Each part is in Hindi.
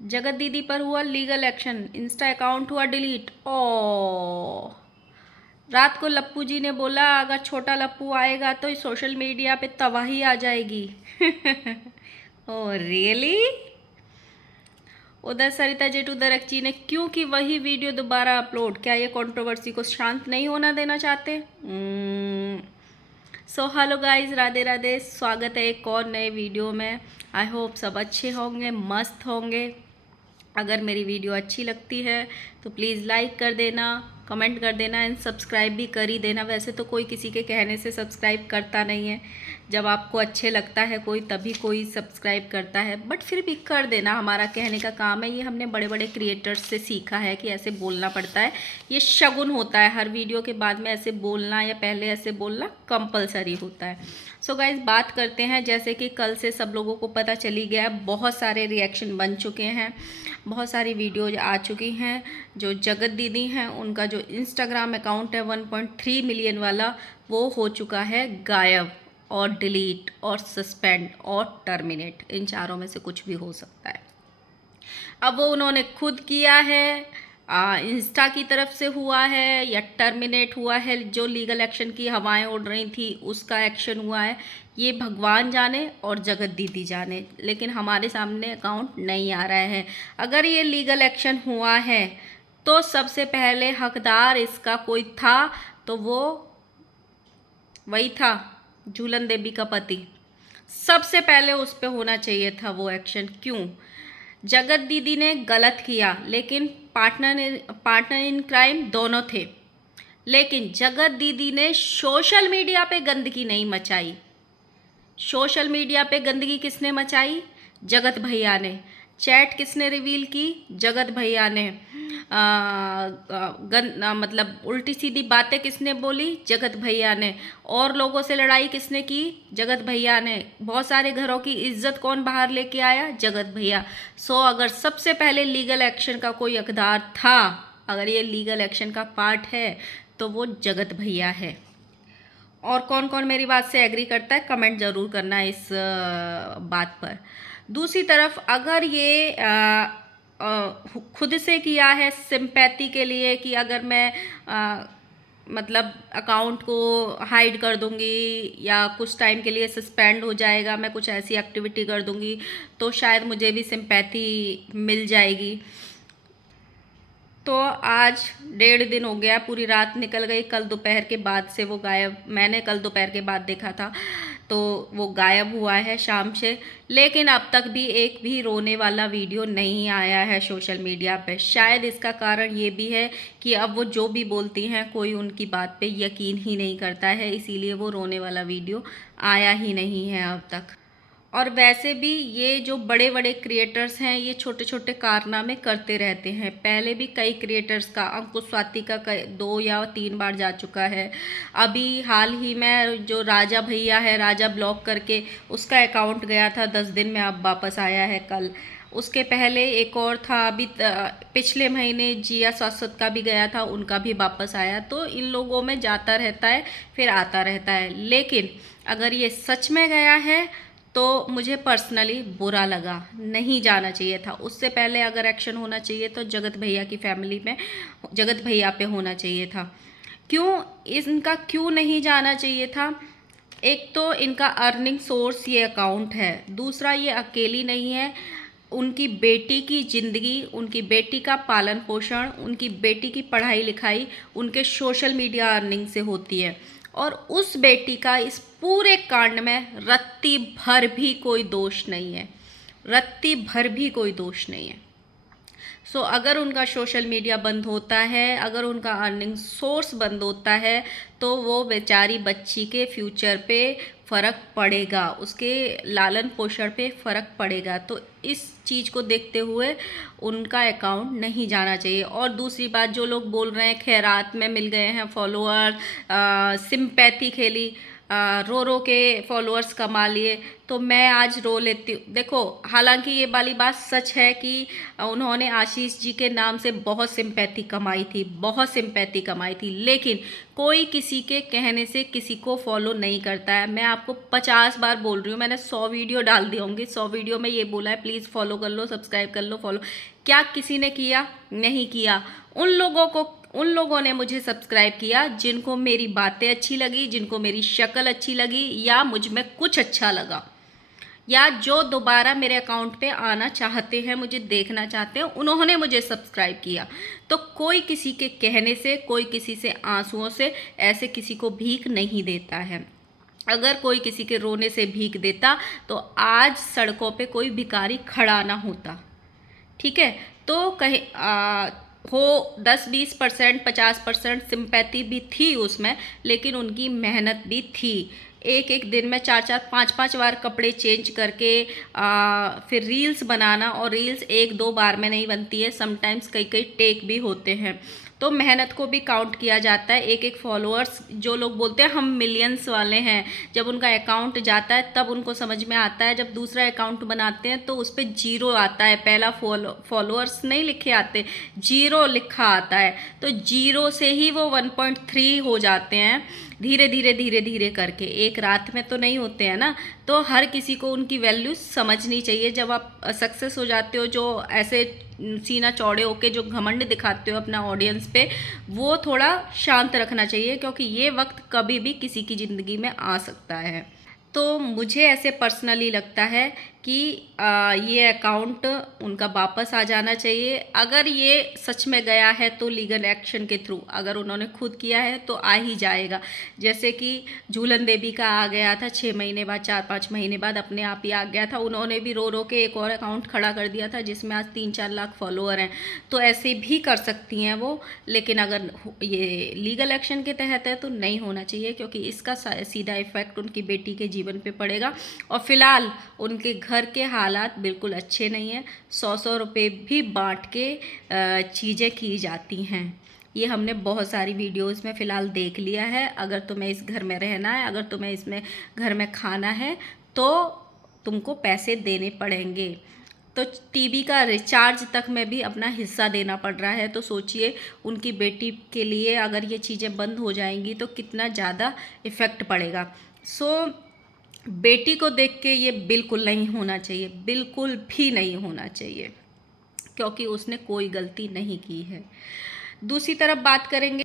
जगत दीदी पर हुआ लीगल एक्शन, इंस्टा अकाउंट हुआ डिलीट। ओ, रात को लप्पू जी ने बोला अगर छोटा लप्पू आएगा तो सोशल मीडिया पे तबाही आ जाएगी। Oh really. उधर सरिता जेटू दरकची ने क्यों की वही वीडियो दोबारा अपलोड, क्या ये कंट्रोवर्सी को शांत नहीं होना देना चाहते? So hello guys, Radhe Radhe, स्वागत है एक और नए वीडियो में। आई होप सब अच्छे होंगे, मस्त होंगे। अगर मेरी वीडियो अच्छी लगती है तो प्लीज़ लाइक कर देना, कमेंट कर देना एंड सब्सक्राइब भी कर ही देना। वैसे तो कोई किसी के कहने से सब्सक्राइब करता नहीं है, जब आपको अच्छे लगता है कोई तभी कोई सब्सक्राइब करता है, बट फिर भी कर देना, हमारा कहने का काम है। ये हमने बड़े बड़े क्रिएटर्स से सीखा है कि ऐसे बोलना पड़ता है, ये शगुन होता है। हर वीडियो के बाद में ऐसे बोलना या पहले ऐसे बोलना कंपलसरी होता है। सो गाइज, बात करते हैं। जैसे कि कल से सब लोगों को पता चली गया, बहुत सारे रिएक्शन बन चुके हैं, बहुत सारी वीडियोज आ चुकी हैं। जो जगत दीदी हैं उनका जो इंस्टाग्राम अकाउंट है 1.3 मिलियन वाला, वो हो चुका है गायब और डिलीट और सस्पेंड और टर्मिनेट, इन चारों में से कुछ भी हो सकता है। अब वो उन्होंने खुद किया है, इंस्टा की तरफ से हुआ है या टर्मिनेट हुआ है, जो लीगल एक्शन की हवाएं उड़ रही थी उसका एक्शन हुआ है, ये भगवान जाने और जगत दीदी जाने। लेकिन हमारे सामने अकाउंट नहीं आ रहा है। अगर ये लीगल एक्शन हुआ है तो सबसे पहले हकदार इसका कोई था तो वो वही था, झूलन देवी का पति। सबसे पहले उस पर होना चाहिए था वो एक्शन। क्यों? जगत दीदी ने गलत किया, लेकिन पार्टनर इन क्राइम दोनों थे। लेकिन जगत दीदी ने सोशल मीडिया पे गंदगी नहीं मचाई। सोशल मीडिया पे गंदगी किसने मचाई? जगत भैया ने। चैट किसने रिवील की? जगत भैया ने। मतलब उल्टी सीधी बातें किसने बोली? जगत भैया ने। और लोगों से लड़ाई किसने की? जगत भैया ने। बहुत सारे घरों की इज्जत कौन बाहर लेके आया? जगत भैया। सो अगर सबसे पहले लीगल एक्शन का कोई हकदार था, अगर ये लीगल एक्शन का पार्ट है, तो वो जगत भैया है। और कौन कौन मेरी बात से एग्री करता है कमेंट ज़रूर करना इस बात पर। दूसरी तरफ अगर ये खुद से किया है सिंपैथी के लिए कि अगर मैं मतलब अकाउंट को हाइड कर दूंगी या कुछ टाइम के लिए सस्पेंड हो जाएगा, मैं कुछ ऐसी एक्टिविटी कर दूंगी तो शायद मुझे भी सिंपैथी मिल जाएगी। तो आज 1.5 दिन हो गया, पूरी रात निकल गई। कल दोपहर के बाद से वो गायब, मैंने कल दोपहर के बाद देखा था, तो वो गायब हुआ है शाम से। लेकिन अब तक भी एक भी रोने वाला वीडियो नहीं आया है सोशल मीडिया पे। शायद इसका कारण ये भी है कि अब वो जो भी बोलती हैं कोई उनकी बात पे यकीन ही नहीं करता है, इसीलिए वो रोने वाला वीडियो आया ही नहीं है अब तक। और वैसे भी ये जो बड़े बड़े क्रिएटर्स हैं ये छोटे छोटे कारनामे करते रहते हैं। पहले भी कई क्रिएटर्स का, अंकुश स्वाति का 2 या 3 बार जा चुका है। अभी हाल ही में जो राजा भैया है, राजा ब्लॉक करके, उसका अकाउंट गया था 10 दिन में, अब वापस आया है कल। उसके पहले एक और था, अभी पिछले महीने जिया शाश्वत का भी गया था, उनका भी वापस आया। तो इन लोगों में जाता रहता है फिर आता रहता है। लेकिन अगर ये सच में गया है तो मुझे पर्सनली बुरा लगा, नहीं जाना चाहिए था। उससे पहले अगर एक्शन होना चाहिए तो जगत भैया की फैमिली में, जगत भैया पे होना चाहिए था। क्यों इनका क्यों नहीं जाना चाहिए था? एक तो इनका अर्निंग सोर्स ये अकाउंट है, दूसरा ये अकेली नहीं है, उनकी बेटी की ज़िंदगी, उनकी बेटी का पालन पोषण, उनकी बेटी की पढ़ाई लिखाई उनके सोशल मीडिया अर्निंग से होती है। और उस बेटी का इस पूरे कांड में रत्ती भर भी कोई दोष नहीं है, रत्ती भर भी कोई दोष नहीं है। सो अगर उनका सोशल मीडिया बंद होता है, अगर उनका अर्निंग सोर्स बंद होता है, तो वो बेचारी बच्ची के फ्यूचर पे फ़र्क पड़ेगा, उसके लालन पोषण पे फ़र्क पड़ेगा। तो इस चीज़ को देखते हुए उनका अकाउंट नहीं जाना चाहिए। और दूसरी बात, जो लोग बोल रहे हैं खैरात में मिल गए हैं फॉलोअर, सिंपैथी खेली, रो रो के फॉलोअर्स कमा लिए, तो मैं आज रो लेती हूँ। देखो, हालांकि ये वाली बात सच है कि उन्होंने आशीष जी के नाम से बहुत सिंपैथी कमाई थी, बहुत सिंपैथी कमाई थी, लेकिन कोई किसी के कहने से किसी को फॉलो नहीं करता है। मैं आपको 50 बार बोल रही हूँ, मैंने 100 वीडियो डाल दी होंगी, 100 वीडियो में ये बोला है प्लीज़ फॉलो कर लो, सब्सक्राइब कर लो, फॉलो। क्या किसी ने किया? नहीं किया। उन लोगों ने मुझे सब्सक्राइब किया जिनको मेरी बातें अच्छी लगी, जिनको मेरी शक्ल अच्छी लगी, या मुझ में कुछ अच्छा लगा, या जो दोबारा मेरे अकाउंट पे आना चाहते हैं, मुझे देखना चाहते हैं, उन्होंने मुझे सब्सक्राइब किया। तो कोई किसी के कहने से, कोई किसी से आंसुओं से ऐसे किसी को भीख नहीं देता है। अगर कोई किसी के रोने से भीख देता तो आज सड़कों पे कोई भिखारी खड़ा ना होता। ठीक है, तो कहे हो 10-20%, 50% सिंपैथी भी थी उसमें, लेकिन उनकी मेहनत भी थी। एक एक दिन में 4-4, 5-5 बार कपड़े चेंज करके फिर रील्स बनाना, और रील्स 1-2 बार में नहीं बनती है, समटाइम्स कई कई टेक भी होते हैं। तो मेहनत को भी काउंट किया जाता है। एक एक फॉलोअर्स, जो लोग बोलते हैं हम मिलियंस वाले हैं, जब उनका अकाउंट जाता है तब उनको समझ में आता है। जब दूसरा अकाउंट बनाते हैं तो उस पर 0 आता है, पहला फॉलोअर्स नहीं लिखे आते, 0 लिखा आता है। तो 0 से ही वो 1.3 हो जाते हैं, धीरे धीरे धीरे धीरे करके, एक रात में तो नहीं होते हैं ना। तो हर किसी को उनकी वैल्यू समझनी चाहिए। जब आप सक्सेस हो जाते हो, जो ऐसे सीना चौड़े होके जो घमंड दिखाते हो अपना ऑडियंस पे, वो थोड़ा शांत रखना चाहिए, क्योंकि ये वक्त कभी भी किसी की ज़िंदगी में आ सकता है। तो मुझे ऐसे पर्सनली लगता है कि ये अकाउंट उनका वापस आ जाना चाहिए। अगर ये सच में गया है तो लीगल एक्शन के थ्रू, अगर उन्होंने खुद किया है तो आ ही जाएगा। जैसे कि झूलन देवी का आ गया था 6 महीने बाद, 4-5 महीने बाद अपने आप ही आ गया था। उन्होंने भी रो रो के एक और अकाउंट खड़ा कर दिया था जिसमें आज 3-4 लाख फॉलोअर हैं। तो ऐसे भी कर सकती हैं वो, लेकिन अगर ये लीगल एक्शन के तहत है तो नहीं होना चाहिए, क्योंकि इसका सीधा इफेक्ट उनकी बेटी के जीवन पे पड़ेगा। और फिलहाल उनके घर के हालात बिल्कुल अच्छे नहीं हैं। 100-100 रुपये भी बांट के चीज़ें की जाती हैं। ये हमने बहुत सारी वीडियोस में फ़िलहाल देख लिया है। अगर तुम्हें इस घर में रहना है, अगर तुम्हें इसमें घर में खाना है, तो तुमको पैसे देने पड़ेंगे। तो टीवी का रिचार्ज तक में भी अपना हिस्सा देना पड़ रहा है। तो सोचिए उनकी बेटी के लिए अगर ये चीज़ें बंद हो जाएंगी तो कितना ज़्यादा इफ़ेक्ट पड़ेगा। बेटी को देख के ये बिल्कुल नहीं होना चाहिए, बिल्कुल भी नहीं होना चाहिए, क्योंकि उसने कोई गलती नहीं की है। दूसरी तरफ बात करेंगे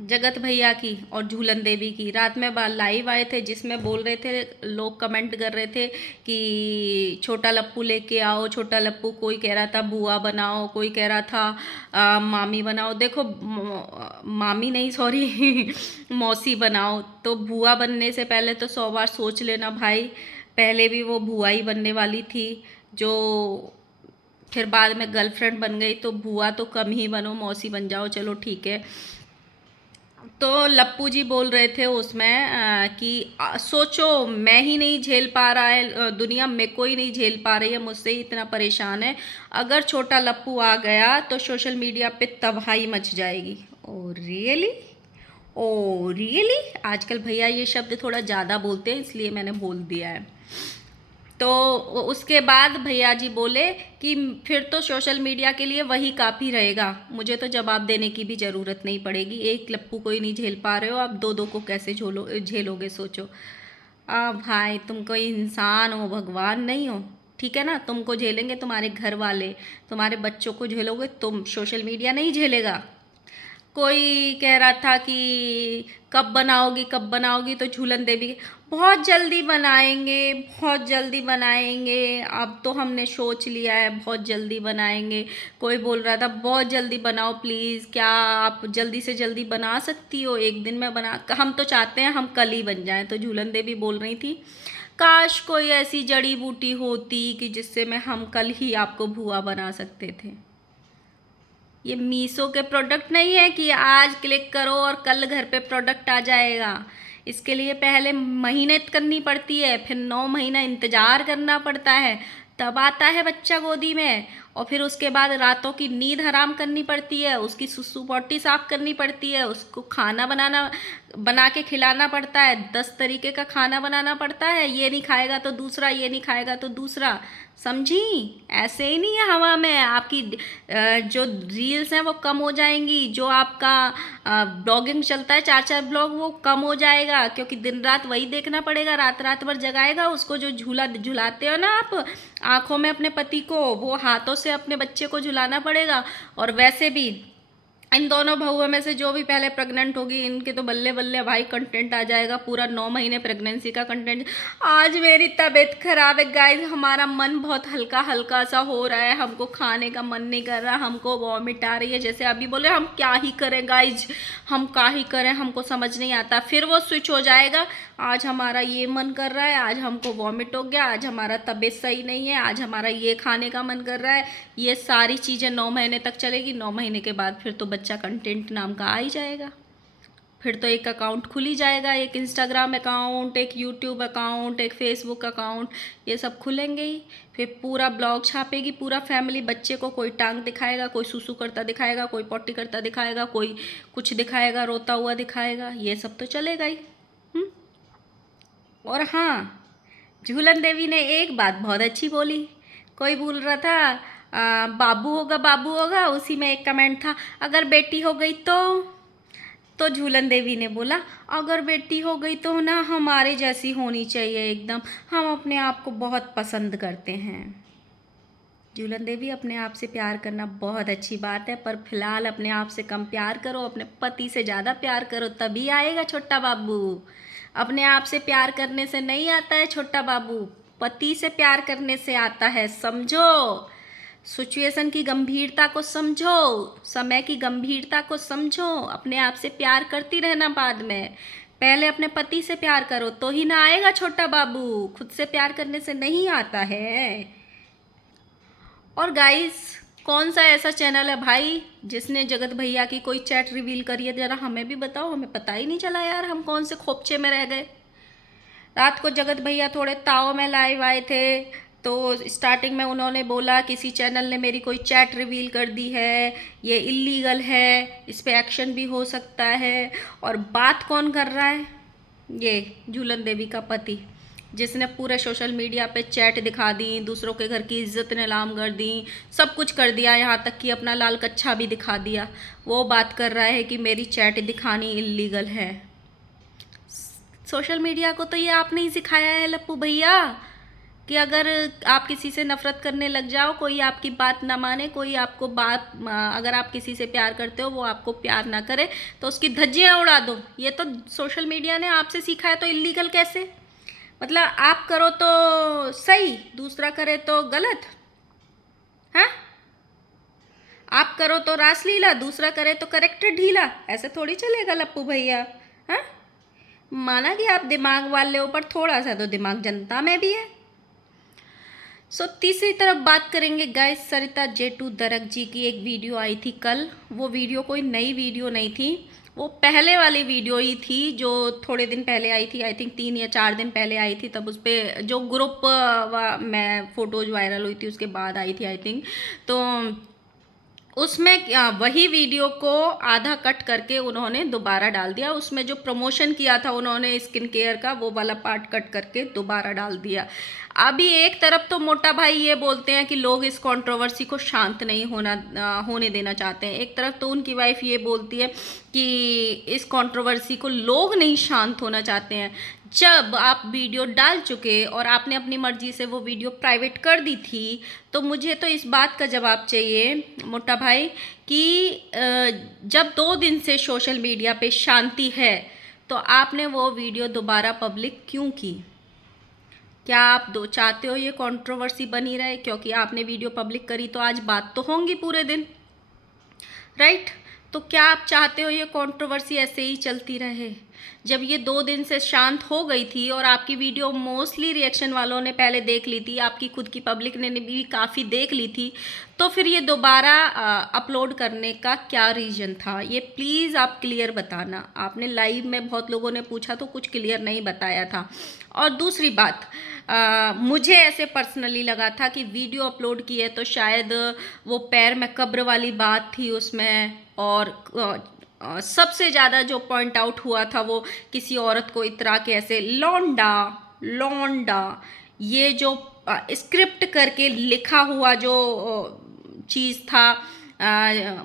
जगत भैया की और झूलन देवी की। रात में लाइव आए थे जिसमें बोल रहे थे, लोग कमेंट कर रहे थे कि छोटा लप्पू लेके आओ, छोटा लप्पू। कोई कह रहा था बुआ बनाओ, कोई कह रहा था मामी बनाओ। देखो मामी नहीं, सॉरी मौसी बनाओ। तो बुआ बनने से पहले तो 100 बार सोच लेना भाई। पहले भी वो बुआ ही बनने वाली थी, जो फिर बाद में गर्लफ्रेंड बन गई। तो बुआ तो कम ही बनो, मौसी बन जाओ, चलो ठीक है। तो लप्पू जी बोल रहे थे उसमें कि सोचो मैं ही नहीं झेल पा रहा है, दुनिया में कोई नहीं झेल पा रही है, मुझसे ही इतना परेशान है। अगर छोटा लप्पू आ गया तो सोशल मीडिया पे तबाही मच जाएगी। Oh really, oh really. आजकल भैया ये शब्द थोड़ा ज़्यादा बोलते हैं, इसलिए मैंने बोल दिया है। तो उसके बाद भैया जी बोले कि फिर तो सोशल मीडिया के लिए वही काफ़ी रहेगा, मुझे तो जवाब देने की भी ज़रूरत नहीं पड़ेगी। एक लप्पू को ही नहीं झेल पा रहे हो, आप दो को कैसे झेलोगे सोचो। भाई तुम कोई इंसान हो, भगवान नहीं हो, ठीक है ना। तुमको झेलेंगे तुम्हारे घर वाले, तुम्हारे बच्चों को झेलोगे तुम, सोशल मीडिया नहीं झेलेगा। कोई कह रहा था कि कब बनाओगी कब बनाओगी, तो झूलन देवी बहुत जल्दी बनाएंगे, बहुत जल्दी बनाएंगे, अब तो हमने सोच लिया है बहुत जल्दी बनाएंगे। कोई बोल रहा था बहुत जल्दी बनाओ प्लीज़, क्या आप जल्दी से जल्दी बना सकती हो, एक दिन में बना। हम तो चाहते हैं हम कल ही बन जाएं। तो झूलन देवी बोल रही थी काश कोई ऐसी जड़ी बूटी होती कि जिससे मैं हम कल ही आपको भुआ बना सकते थे। ये मीशो के प्रोडक्ट नहीं है कि आज क्लिक करो और कल घर पे प्रोडक्ट आ जाएगा। इसके लिए पहले मेहनत करनी पड़ती है, फिर 9 महीना इंतज़ार करना पड़ता है, तब आता है बच्चा गोदी में, और फिर उसके बाद रातों की नींद हराम करनी पड़ती है, उसकी सुसु पॉटी साफ करनी पड़ती है, उसको खाना बना के खिलाना पड़ता है, 10 तरीके का खाना बनाना पड़ता है, ये नहीं खाएगा तो दूसरा, ये नहीं खाएगा तो दूसरा। समझी? ऐसे ही नहीं है हवा में। आपकी जो रील्स हैं वो कम हो जाएंगी, जो आपका ब्लॉगिंग चलता है 4-4 ब्लॉग वो कम हो जाएगा, क्योंकि दिन रात वही देखना पड़ेगा, रात रात भर जगाएगा उसको। जो झूला झुलाते हो ना आप आंखों में अपने पति को, वो हाथों से अपने बच्चे को झुलाना पड़ेगा। और वैसे भी इन दोनों बहुओं में से जो भी पहले प्रेग्नेंट होगी, इनके तो बल्ले बल्ले भाई कंटेंट आ जाएगा, पूरा 9 महीने प्रेगनेंसी का कंटेंट। आज मेरी तबीयत खराब है गाइस, हमारा मन बहुत हल्का हल्का सा हो रहा है, हमको खाने का मन नहीं कर रहा, हमको वॉमिट आ रही है, जैसे अभी बोले हम क्या ही करें गाइज, हम क्या ही करें, हमको समझ नहीं आता। फिर वो स्विच हो जाएगा, आज हमारा ये मन कर रहा है, आज हमको वॉमिट हो गया, आज हमारा तबीयत सही नहीं है, आज हमारा ये खाने का मन कर रहा है। ये सारी चीज़ें 9 महीने तक चलेगी। 9 महीने के बाद फिर तो बच्चा कंटेंट नाम का आ ही जाएगा। फिर तो एक अकाउंट खुल ही जाएगा, एक इंस्टाग्राम अकाउंट, एक यूट्यूब अकाउंट, एक फेसबुक अकाउंट, ये सब खुलेंगे ही। फिर पूरा ब्लॉग छापेगी पूरा फैमिली, बच्चे को कोई टांग दिखाएगा, कोई सुसु करता दिखाएगा, कोई पॉटी करता दिखाएगा, कोई कुछ दिखाएगा, रोता हुआ दिखाएगा, ये सब तो चलेगा ही। और हाँ, झूलन देवी ने एक बात बहुत अच्छी बोली। कोई बोल रहा था बाबू होगा बाबू होगा, उसी में एक कमेंट था अगर बेटी हो गई तो झूलन देवी ने बोला अगर बेटी हो गई तो ना हमारे जैसी होनी चाहिए एकदम, हम अपने आप को बहुत पसंद करते हैं। झूलन देवी, अपने आप से प्यार करना बहुत अच्छी बात है, पर फिलहाल अपने आप से कम प्यार करो, अपने पति से ज़्यादा प्यार करो, तभी आएगा छोटा बाबू। अपने आप से प्यार करने से नहीं आता है छोटा बाबू, पति से प्यार करने से आता है। समझो, सिचुएशन की गंभीरता को समझो, समय की गंभीरता को समझो। अपने आप से प्यार करती रहना, बाद में पहले अपने पति से प्यार करो तो ही ना आएगा छोटा बाबू, खुद से प्यार करने से नहीं आता है। और गाइस, कौन सा ऐसा चैनल है भाई जिसने जगत भैया की कोई चैट रिवील करी है? ज़रा हमें भी बताओ, हमें पता ही नहीं चला यार, हम कौन से खोपचे में रह गए। रात को जगत भैया थोड़े ताव में लाइव आए थे, तो स्टार्टिंग में उन्होंने बोला किसी चैनल ने मेरी कोई चैट रिवील कर दी है, ये इलीगल है, इस पे एक्शन भी हो सकता है। और बात कौन कर रहा है? ये झूलन देवी का पति, जिसने पूरे सोशल मीडिया पे चैट दिखा दी, दूसरों के घर की इज्जत नीलाम कर दी, सब कुछ कर दिया, यहाँ तक कि अपना लाल कच्छा भी दिखा दिया। वो बात कर रहा है कि मेरी चैट दिखानी इलीगल है। सोशल मीडिया को तो ये आपने ही सिखाया है लप्पू भैया, कि अगर आप किसी से नफरत करने लग जाओ, कोई आपकी बात ना माने, कोई आपको अगर आप किसी से प्यार करते हो वो आपको प्यार ना करे तो उसकी धज्जियाँ उड़ा दो। ये तो सोशल मीडिया ने आपसे सीखा है, तो इलीगल कैसे? मतलब आप करो तो सही, दूसरा करे तो गलत? हाँ, आप करो तो रासलीला, दूसरा करे तो करेक्टर ढीला, ऐसे थोड़ी चलेगा लप्पू भैया। हाँ, माना कि आप दिमाग वाले हो, पर थोड़ा सा तो दिमाग जनता में भी है। तीसरी तरफ बात करेंगे गाइस, सरिता जेटू दरक जी की एक वीडियो आई थी कल। वो वीडियो कोई नई वीडियो नहीं थी, वो पहले वाली वीडियो ही थी जो थोड़े दिन पहले आई थी, आई थिंक 3 या 4 दिन पहले आई थी। तब उस पर जो ग्रुप में फ़ोटोज़ वायरल हुई थी उसके बाद आई थी आई थिंक। तो उसमें वही वीडियो को आधा कट करके उन्होंने दोबारा डाल दिया। उसमें जो प्रमोशन किया था उन्होंने स्किन केयर का, वो वाला पार्ट कट करके दोबारा डाल दिया। अभी एक तरफ तो मोटा भाई ये बोलते हैं कि लोग इस कंट्रोवर्सी को शांत नहीं होने देना चाहते हैं, एक तरफ तो उनकी वाइफ ये बोलती है कि इस कंट्रोवर्सी को लोग नहीं शांत होना चाहते हैं। जब आप वीडियो डाल चुके और आपने अपनी मर्जी से वो वीडियो प्राइवेट कर दी थी, तो मुझे तो इस बात का जवाब चाहिए मोटा भाई कि जब 2 दिन से सोशल मीडिया पे शांति है तो आपने वो वीडियो दोबारा पब्लिक क्यों की? क्या आप चाहते हो ये कंट्रोवर्सी बनी रहे? क्योंकि आपने वीडियो पब्लिक करी तो आज बात तो होंगी पूरे दिन, राइट? तो क्या आप चाहते हो ये कंट्रोवर्सी ऐसे ही चलती रहे? जब ये 2 दिन से शांत हो गई थी और आपकी वीडियो मोस्टली रिएक्शन वालों ने पहले देख ली थी, आपकी खुद की पब्लिक ने भी काफ़ी देख ली थी, तो फिर ये दोबारा अपलोड करने का क्या रीज़न था, ये प्लीज़ आप क्लियर बताना। आपने लाइव में बहुत लोगों ने पूछा तो कुछ क्लियर नहीं बताया था। और दूसरी बात, मुझे ऐसे पर्सनली लगा था कि वीडियो अपलोड की है तो शायद वो पैर में कब्र वाली बात थी उसमें, और सबसे ज़्यादा जो पॉइंट आउट हुआ था वो किसी औरत को इतरा के ऐसे लौंडा लौंडा, ये जो स्क्रिप्ट करके लिखा हुआ जो चीज़ था।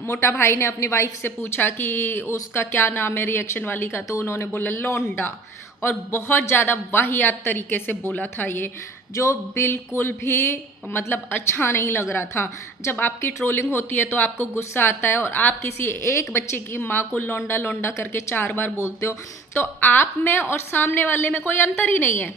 मोटा भाई ने अपनी वाइफ से पूछा कि उसका क्या नाम है रिएक्शन वाली का, तो उन्होंने बोला लौंडा, और बहुत ज़्यादा वाहियात तरीके से बोला था ये, जो बिल्कुल भी मतलब अच्छा नहीं लग रहा था। जब आपकी ट्रोलिंग होती है तो आपको गुस्सा आता है, और आप किसी एक बच्चे की माँ को लौंडा लौंडा करके 4 बार बोलते हो, तो आप में और सामने वाले में कोई अंतर ही नहीं है,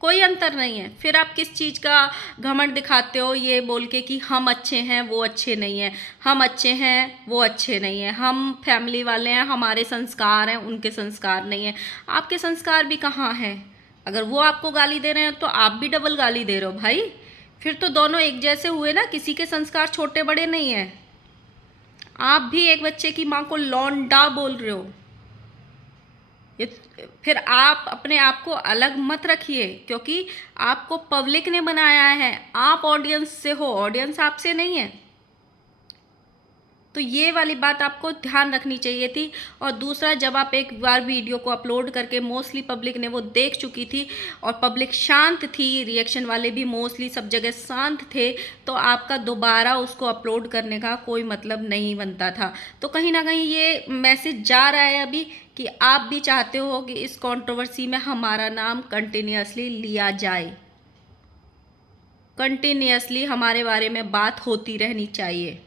कोई अंतर नहीं है। फिर आप किस चीज़ का घमंड दिखाते हो ये बोल के कि हम अच्छे हैं वो अच्छे नहीं हैं, हम अच्छे हैं वो अच्छे नहीं हैं, हम फैमिली वाले हैं हमारे संस्कार हैं उनके संस्कार नहीं हैं। आपके संस्कार भी कहाँ हैं? अगर वो आपको गाली दे रहे हैं तो आप भी डबल गाली दे रहे हो भाई, फिर तो दोनों एक जैसे हुए ना, किसी के संस्कार छोटे बड़े नहीं हैं। आप भी एक बच्चे की माँ को लौंडा बोल रहे हो, ये फिर आप अपने आप को अलग मत रखिए, क्योंकि आपको पब्लिक ने बनाया है, आप ऑडियंस से हो, ऑडियंस आपसे नहीं है। तो ये वाली बात आपको ध्यान रखनी चाहिए थी। और दूसरा, जब आप एक बार वीडियो को अपलोड करके मोस्टली पब्लिक ने वो देख चुकी थी और पब्लिक शांत थी, रिएक्शन वाले भी मोस्टली सब जगह शांत थे, तो आपका दोबारा उसको अपलोड करने का कोई मतलब नहीं बनता था। तो कहीं ना कहीं ये मैसेज जा रहा है अभी कि आप भी चाहते हो कि इस कंट्रोवर्सी में हमारा नाम कंटिन्यूअसली लिया जाए, कंटिन्यूअसली हमारे बारे में बात होती रहनी चाहिए।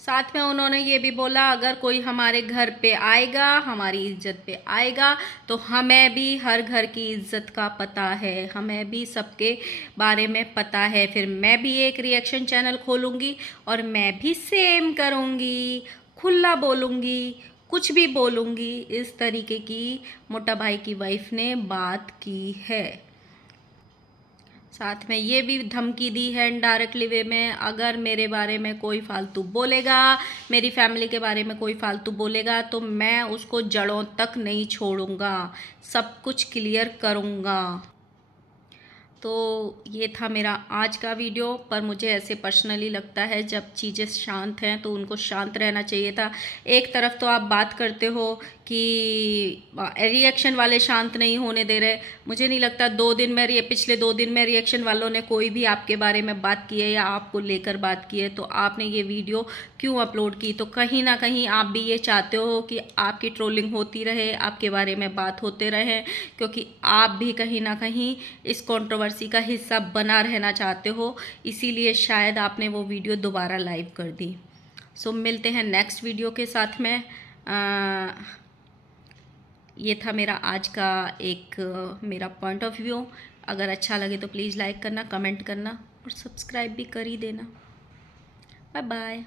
साथ में उन्होंने ये भी बोला, अगर कोई हमारे घर पे आएगा, हमारी इज्जत पे आएगा, तो हमें भी हर घर की इज्जत का पता है, हमें भी सबके बारे में पता है। फिर मैं भी एक रिएक्शन चैनल खोलूँगी और मैं भी सेम करूँगी, खुला बोलूँगी, कुछ भी बोलूँगी, इस तरीके की मोटा भाई की वाइफ ने बात की है। साथ में ये भी धमकी दी है इनडायरेक्टली वे में, अगर मेरे बारे में कोई फालतू बोलेगा, मेरी फैमिली के बारे में कोई फालतू बोलेगा, तो मैं उसको जड़ों तक नहीं छोड़ूंगा, सब कुछ क्लियर करूंगा। तो ये था मेरा आज का वीडियो। पर मुझे ऐसे पर्सनली लगता है जब चीज़ें शांत हैं तो उनको शांत रहना चाहिए था। एक तरफ तो आप बात करते हो कि रिएक्शन वाले शांत नहीं होने दे रहे, मुझे नहीं लगता 2 दिन में पिछले 2 दिन में रिएक्शन वालों ने कोई भी आपके बारे में बात की है या आपको लेकर बात की है, तो आपने ये वीडियो क्यों अपलोड की? तो कहीं ना कहीं आप भी ये चाहते हो कि आपकी ट्रोलिंग होती रहे, आपके बारे में बात होते रहे, क्योंकि आप भी कहीं ना कहीं इस कंट्रोवर्सी का हिस्सा बना रहना चाहते हो, इसीलिए शायद आपने वो वीडियो दोबारा लाइव कर दी। सो मिलते हैं नेक्स्ट वीडियो के साथ में। ये था मेरा आज का एक मेरा पॉइंट ऑफ व्यू। अगर अच्छा लगे तो प्लीज़ लाइक करना, कमेंट करना और सब्सक्राइब भी कर ही देना। Bye bye.